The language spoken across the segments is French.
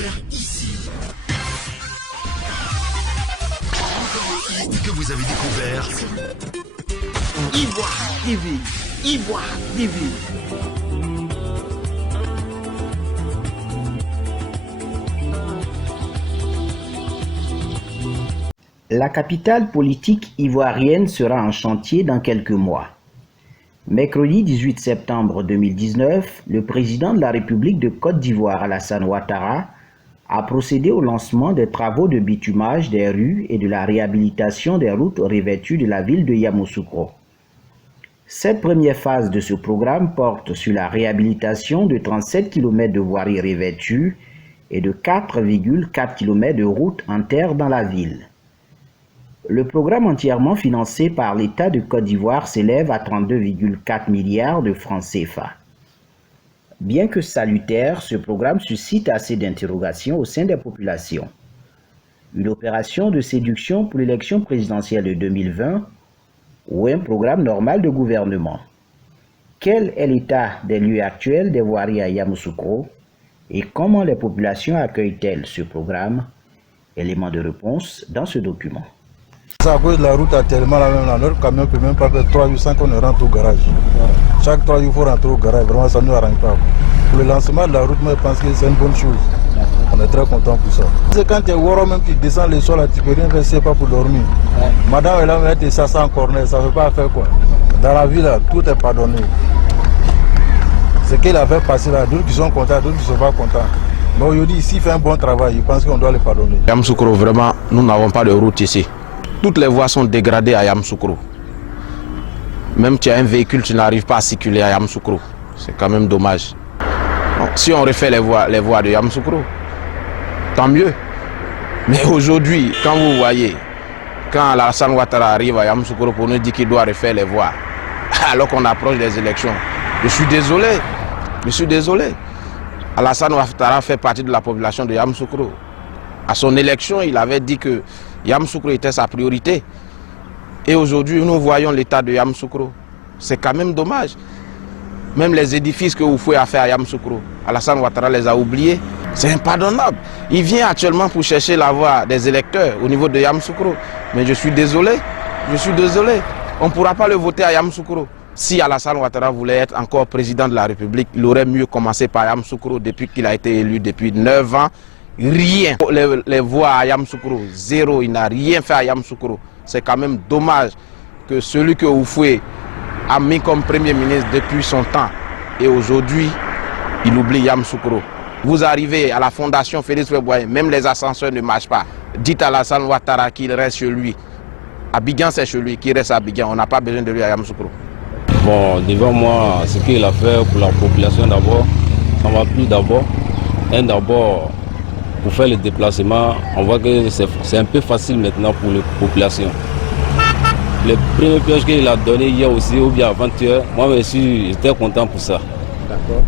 faire ici. Que vous avez découvert Ivoire TV. Ivoire TV. La capitale politique ivoirienne sera en chantier dans quelques mois. Mercredi 18 septembre 2019, le président de la République de Côte d'Ivoire, Alassane Ouattara, a procédé au lancement des travaux de bitumage des rues et de la réhabilitation des routes revêtues de la ville de Yamoussoukro. Cette première phase de ce programme porte sur la réhabilitation de 37 km de voiries revêtues et de 4,4 km de routes en terre dans la ville. Le programme entièrement financé par l'État de Côte d'Ivoire s'élève à 32,4 milliards de francs CFA. Bien que salutaire, ce programme suscite assez d'interrogations au sein des populations. Une opération de séduction pour l'élection présidentielle de 2020 ou un programme normal de gouvernement? Quel est l'état des lieux actuels des voiries à Yamoussoukro et comment les populations accueillent-elles ce programme? Élément de réponse dans ce document. À cause de la route actuellement, notre camion ne peut même pas faire 3 jours sans qu'on ne rentre au garage. Chaque 3 jours, il faut rentrer au garage. Vraiment, ça ne nous arrange pas. Pour le lancement de la route, moi, je pense que c'est une bonne chose. On est très content pour ça. C'est quand tu es Woro même qui descend le sol, là, tu ne peux rien faire, c'est pas pour dormir. Madame, elle a mis ça sans cornet, ça ne veut pas faire quoi. Dans la vie, là, tout est pardonné. Ce qu'il a fait passer là, d'autres qui sont contents, d'autres qui ne sont pas contents. Mais aujourd'hui, s'il fait un bon travail, je pense qu'on doit le pardonner. Yamoussoukro, vraiment, nous n'avons pas de route ici. Toutes les voies sont dégradées à Yamoussoukro. Même tu as un véhicule, tu n'arrives pas à circuler à Yamoussoukro. C'est quand même dommage. Donc, si on refait les voies de Yamoussoukro, tant mieux. Mais aujourd'hui, quand vous voyez, quand Alassane Ouattara arrive à Yamoussoukro pour nous dire qu'il doit refaire les voies, alors qu'on approche des élections, je suis désolé. Alassane Ouattara fait partie de la population de Yamoussoukro. À son élection, il avait dit que Yamoussoukro était sa priorité. Et aujourd'hui, nous voyons l'état de Yamoussoukro. C'est quand même dommage. Même les édifices que vous faites à faire à Yamoussoukro, Alassane Ouattara les a oubliés. C'est impardonnable. Il vient actuellement pour chercher la voix des électeurs au niveau de Yamoussoukro. Mais je suis désolé. On ne pourra pas le voter à Yamoussoukro. Si Alassane Ouattara voulait être encore président de la République, il aurait mieux commencé par Yamoussoukro depuis qu'il a été élu depuis 9 ans. Rien. Les voix à Yamoussoukro, zéro. Il n'a rien fait à Yamoussoukro. C'est quand même dommage que celui que Oufoué a mis comme Premier ministre depuis son temps et aujourd'hui, il oublie Yamoussoukro. Vous arrivez à la fondation Félix Houphouët-Boigny, même les ascenseurs ne marchent pas. Dites à Alassane Ouattara qu'il reste chez lui. Abidjan, c'est chez lui, qu'il reste à Abidjan. On n'a pas besoin de lui à Yamoussoukro. Bon, devant moi, ce qu'il a fait pour la population d'abord, ça m'a plu d'abord. Pour faire le déplacement, on voit que c'est un peu facile maintenant pour les populations. Les premiers pièges qu'il a donné hier aussi, ou bien avant-hier, moi j'étais content pour ça.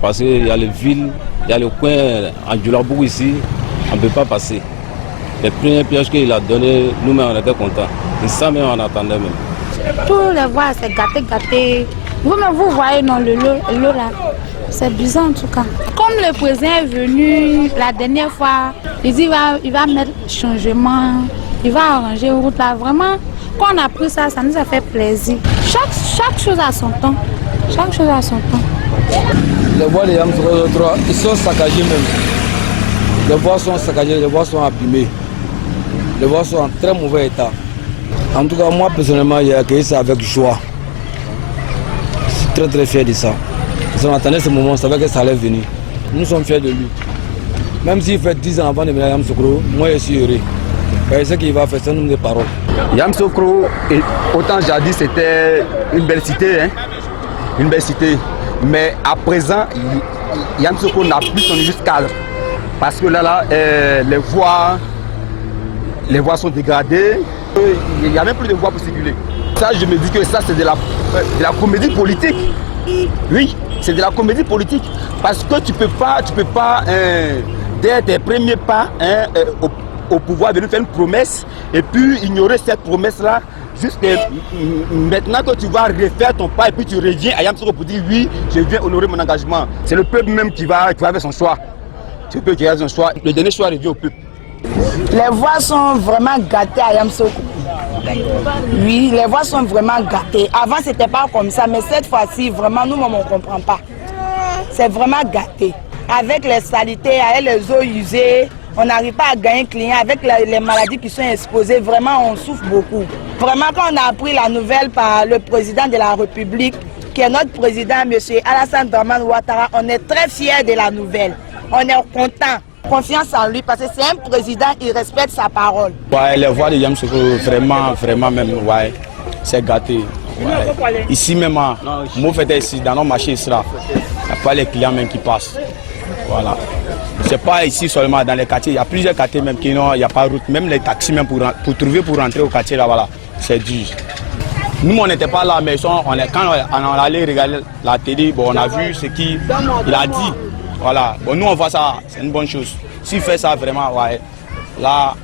Parce qu'il y a les villes, il y a le coin en Djoulabou ici, on ne peut pas passer. Les premiers pièges qu'il a donné, nous-mêmes on était contents. Et ça même on attendait même. Tous les voies, c'est gâté. Vous-même vous voyez dans le lot là. C'est bizarre en tout cas. Comme le président est venu la dernière fois, il dit il va mettre changement, il va arranger la route là. Vraiment, quand on a pris ça, ça nous a fait plaisir. Chaque chose a son temps. Les voies de Yamoussoukro, ils sont saccagés même. Les voies sont saccagées, les voies sont abîmées. Les voies sont en très mauvais état. En tout cas, moi personnellement, j'ai accueilli ça avec joie. Je suis très fier de ça. On attendait ce moment, on savait que ça allait venir. Nous sommes fiers de lui. Même s'il fait 10 ans avant de venir à Yamoussoukro, moi je suis heureux. Et ce qu'il va faire, c'est un nombre de paroles. Yamoussoukro, autant jadis c'était une belle cité. Une belle cité. Mais à présent, Yamoussoukro n'a plus son juste cadre. Parce que là, les voies sont dégradées. Il n'y a même plus de voies pour circuler. Ça, je me dis que ça, c'est de la comédie politique. Oui, c'est de la comédie politique. Parce que tu peux pas dès tes premiers pas au pouvoir, venir faire une promesse et puis ignorer cette promesse-là. Juste maintenant que tu vas refaire ton pas et puis tu reviens à Yamoussoukro pour dire oui, je viens honorer mon engagement. C'est le peuple même qui va faire son choix. c'est peu qui reste un choix. Le dernier choix revient au peuple. Les voies sont vraiment gâtées à Yamoussoukro. Oui, les voies sont vraiment gâtées. Avant, c'était pas comme ça, mais cette fois-ci, vraiment, nous-mêmes, on ne comprend pas. C'est vraiment gâté. Avec les saletés, avec les eaux usées, on n'arrive pas à gagner client. Avec les maladies qui sont exposées, vraiment, on souffre beaucoup. Vraiment, quand on a appris la nouvelle par le président de la République, qui est notre président, M. Alassane Dramane Ouattara, on est très fiers de la nouvelle. On est content. Confiance en lui parce que c'est un président, il respecte sa parole. Ouais, les voies de Yamoussoukro, vraiment même, ouais, c'est gâté. Ouais. Ici même, moi fait ici, dans nos marchés, il n'y a pas les clients même qui passent. Voilà. C'est pas ici seulement, dans les quartiers, il y a plusieurs quartiers même qui n'ont, il n'y a pas de route. Même les taxis même pour rentrer au quartier là, voilà, c'est dur. Nous on n'était pas là, mais quand on allait regarder la télé, bon, on a vu ce qu'il a dit. Voilà, bon, nous on voit ça, c'est une bonne chose. S'il fait ça vraiment, ouais, là,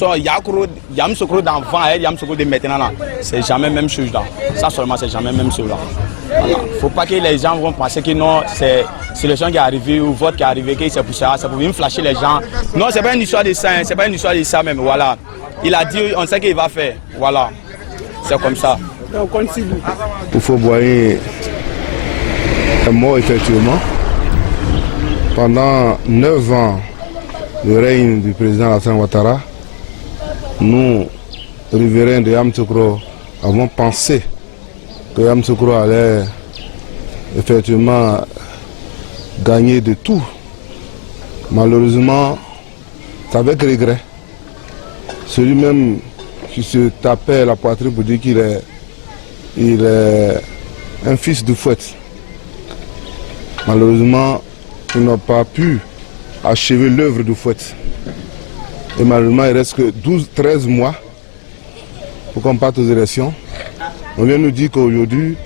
Yamoussoukro d'avant et Yamoussoukro de maintenant, là, c'est jamais la même chose là. Ça seulement, c'est jamais la même chose là. Voilà. Faut pas que les gens vont penser que non, c'est le gens qui est arrivé ou votre qui est arrivé, que c'est pour ça, ça pour flasher les gens. Non, c'est pas une histoire de ça, c'est pas une histoire de ça même, voilà. Il a dit, on sait qu'il va faire, voilà. C'est comme ça. Il faut voir un mot effectivement. Pendant 9 ans de règne du président Alassane Ouattara, nous, riverains de Yamoussoukro, avons pensé que Yamoussoukro allait effectivement gagner de tout. Malheureusement, c'est avec regret. Celui-même qui se tapait la poitrine pour dire qu'il est un fils de fouette. Malheureusement, ils n'ont pas pu achever l'œuvre de Fouette. Et malheureusement, il reste que 12-13 mois pour qu'on parte aux élections. On vient nous dire qu'aujourd'hui,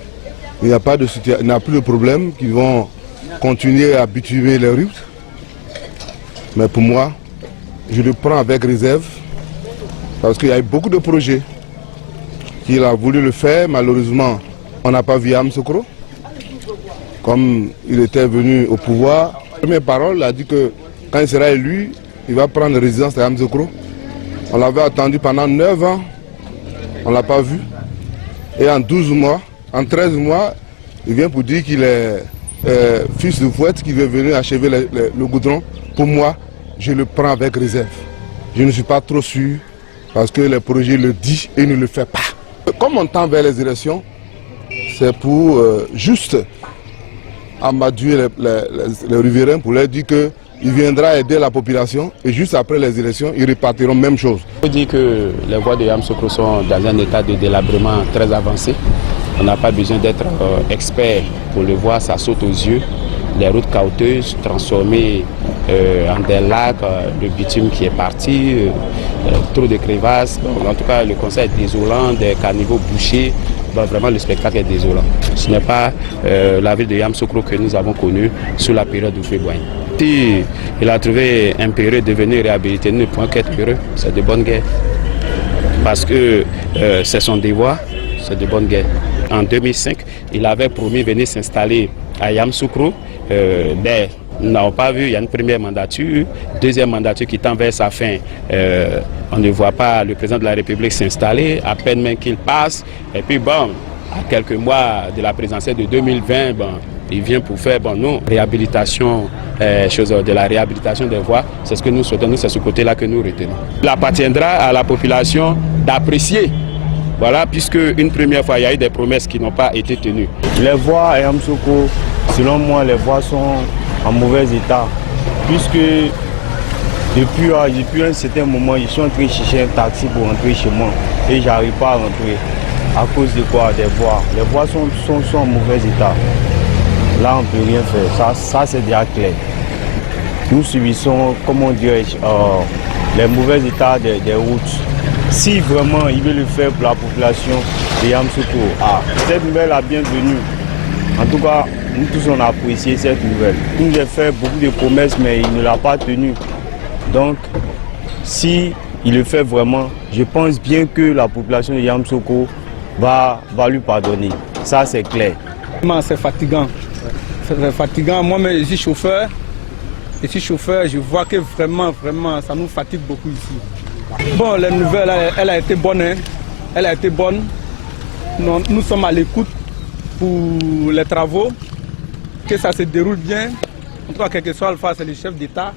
il n'y a pas de situation, il n'y a plus de problème, qu'ils vont continuer à bitumer les routes. Mais pour moi, je le prends avec réserve, parce qu'il y a eu beaucoup de projets qu'il a voulu le faire. Malheureusement, on n'a pas vu Yamoussoukro. Comme il était venu au pouvoir, la première parole a dit que quand il sera élu, il va prendre résidence à Yamoussoukro. On l'avait attendu pendant 9 ans, on ne l'a pas vu. Et en 12 mois, en 13 mois, il vient pour dire qu'il est fils de Fouette, qui veut venir achever le goudron. Pour moi, je le prends avec réserve. Je ne suis pas trop sûr, parce que les projets le disent et ne le fait pas. Comme on tend vers les élections, c'est pour juste amadouer les riverains pour leur dire qu'il viendra aider la population et juste après les élections, ils repartiront même chose. Il faut dire que les voies de Yamoussoukro sont dans un état de délabrement très avancé. On n'a pas besoin d'être expert pour le voir, ça saute aux yeux. Les routes caouteuses transformées en des lacs, le bitume qui est parti, trop de crevasses. Bon, en tout cas, le constat est désolant, des caniveaux bouchés. Bon, vraiment, le spectacle est désolant. Ce n'est pas la ville de Yamoussoukro que nous avons connue sous la période du Houphouët-Boigny. Si il a trouvé impérieux de venir réhabiliter, nous ne pouvons qu'être heureux. C'est de bonne guerre. Parce que c'est son devoir, c'est de bonne guerre. En 2005, il avait promis de venir s'installer à Yamoussoukro. Mais nous n'avons pas vu, il y a une première mandature, deuxième mandature qui tend vers sa fin. On ne voit pas le président de la République s'installer, à peine même qu'il passe. Et puis bon, à quelques mois de la présidentielle de 2020, bon, il vient pour faire réhabilitation, de la réhabilitation des voies. C'est ce que nous souhaitons, c'est ce côté-là que nous retenons. Il appartiendra à la population d'apprécier. Voilà, puisque une première fois, il y a eu des promesses qui n'ont pas été tenues. Les voies à Yamoussoukro, selon moi, les voies sont en mauvais état. Puisque depuis un certain moment, je suis en train de chercher un taxi pour rentrer chez moi. Et je n'arrive pas à rentrer. À cause de quoi? Des voies. Les voies sont en mauvais état. Là, on ne peut rien faire. Ça c'est déjà clair. Nous subissons, comment dirais-je, les mauvais états des routes. Si vraiment il veut le faire pour la population de Yamoussoukro, cette nouvelle est bienvenue. En tout cas, nous tous on a apprécié cette nouvelle. Il nous a fait beaucoup de promesses, mais il ne l'a pas tenue. Donc, si il le fait vraiment, je pense bien que la population de Yamoussoukro va lui pardonner. Ça, c'est clair. C'est fatigant. C'est fatigant. Moi-même, je suis chauffeur. Je suis chauffeur, je vois que vraiment, ça nous fatigue beaucoup ici. Bon, la nouvelle, elle a été bonne. Hein. Elle a été bonne. Nous sommes à l'écoute pour les travaux, que ça se déroule bien. En tout cas, quel que soit Alpha, c'est le chef d'État.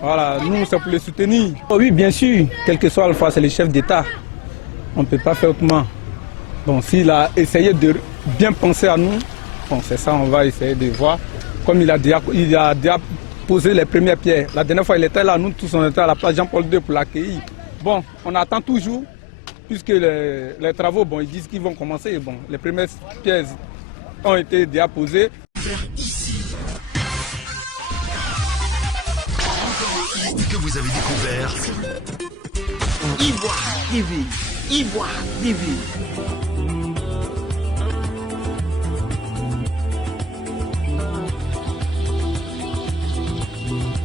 Voilà, nous, c'est pour le soutenir. Oh oui, bien sûr, quel que soit Alpha, c'est le chef d'État. On ne peut pas faire autrement. Bon, s'il a essayé de bien penser à nous, bon, c'est ça, on va essayer de voir. Comme il a déjà posé les premières pierres. La dernière fois, il était là, nous tous, on était à la place Jean-Paul II pour l'accueillir. Bon, on attend toujours, puisque les travaux, bon, ils disent qu'ils vont commencer. Bon, les premières pierres ont été déjà posées. Que vous avez découvert. Ivoire TV. Ivoire TV.